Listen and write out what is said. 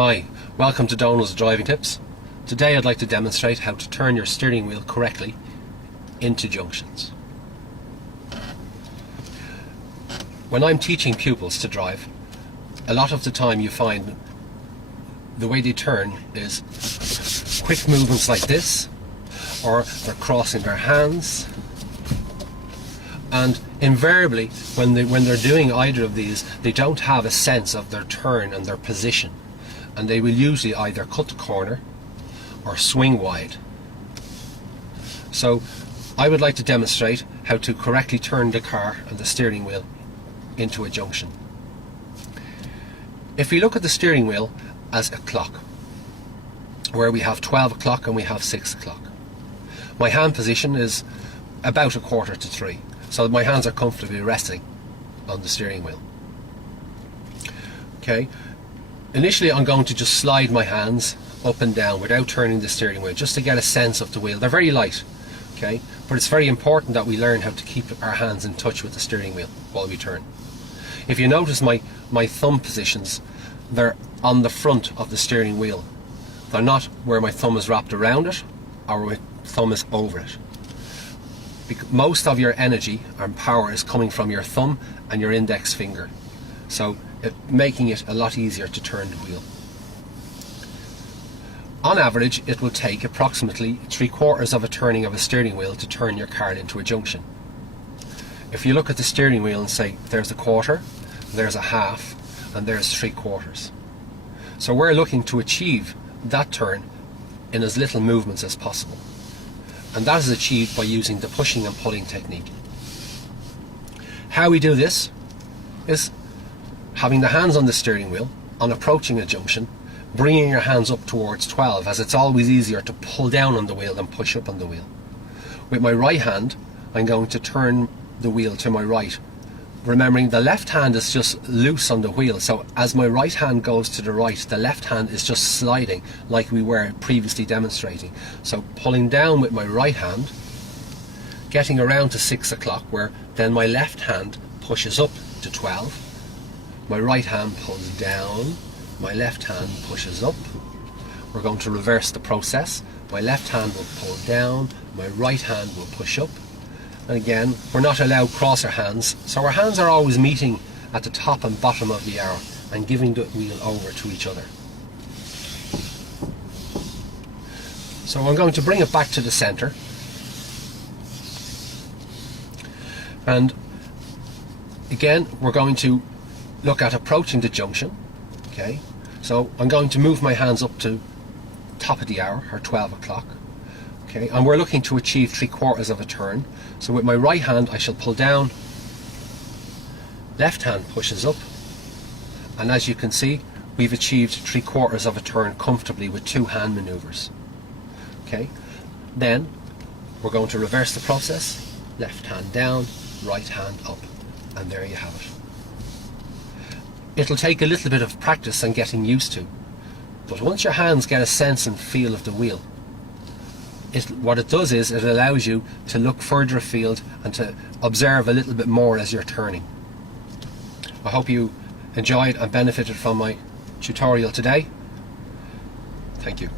Hi, welcome to Donald's Driving Tips. Today I'd like to demonstrate how to turn your steering wheel correctly into junctions. When I'm teaching pupils to drive, a lot of the time you find the way they turn is quick movements like this, or they're crossing their hands, and invariably when they're doing either of these, they don't have a sense of their turn and their position, and they will usually either cut the corner or swing wide. So I would like to demonstrate how to correctly turn the car and the steering wheel into a junction. If we look at the steering wheel as a clock, where we have 12 o'clock and we have 6 o'clock, my hand position is about 2:45, so my hands are comfortably resting on the steering wheel. Okay, initially I'm going to just slide my hands up and down without turning the steering wheel, just to get a sense of the wheel. They're very light, okay, but it's very important that we learn how to keep our hands in touch with the steering wheel while we turn. If you notice my thumb positions, they're on the front of the steering wheel. They're not where my thumb is wrapped around it or where my thumb is over it. Most of your energy and power is coming from your thumb and your index finger, so making it a lot easier to turn the wheel. On average, it will take approximately 3/4 of a turning of a steering wheel to turn your car into a junction. If you look at the steering wheel and say there's a quarter, there's a half, and there's 3/4. So we're looking to achieve that turn in as little movements as possible, and that is achieved by using the pushing and pulling technique. How we do this is having the hands on the steering wheel on approaching a junction, bringing your hands up towards 12, as it's always easier to pull down on the wheel than push up on the wheel. With my right hand, I'm going to turn the wheel to my right, remembering the left hand is just loose on the wheel, so as my right hand goes to the right, the left hand is just sliding like we were previously demonstrating. So pulling down with my right hand, getting around to 6 o'clock, where then my left hand pushes up to 12, my right hand pulls down, my left hand pushes up. We're going to reverse the process. My left hand will pull down, my right hand will push up. And again, we're not allowed crosser hands, so our hands are always meeting at the top and bottom of the arrow and giving the wheel over to each other. So I'm going to bring it back to the center, and again we're going to look at approaching the junction. Okay, so I'm going to move my hands up to top of the hour, or 12 o'clock. Okay, and we're looking to achieve 3/4 of a turn. So with my right hand I shall pull down, left hand pushes up, and as you can see we've achieved 3/4 of a turn comfortably with 2 hand maneuvers. Okay, then we're going to reverse the process, left hand down, right hand up, and there you have it. It'll take a little bit of practice and getting used to, but once your hands get a sense and feel of the wheel, what it does is it allows you to look further afield and to observe a little bit more as you're turning. I hope you enjoyed and benefited from my tutorial today. Thank you.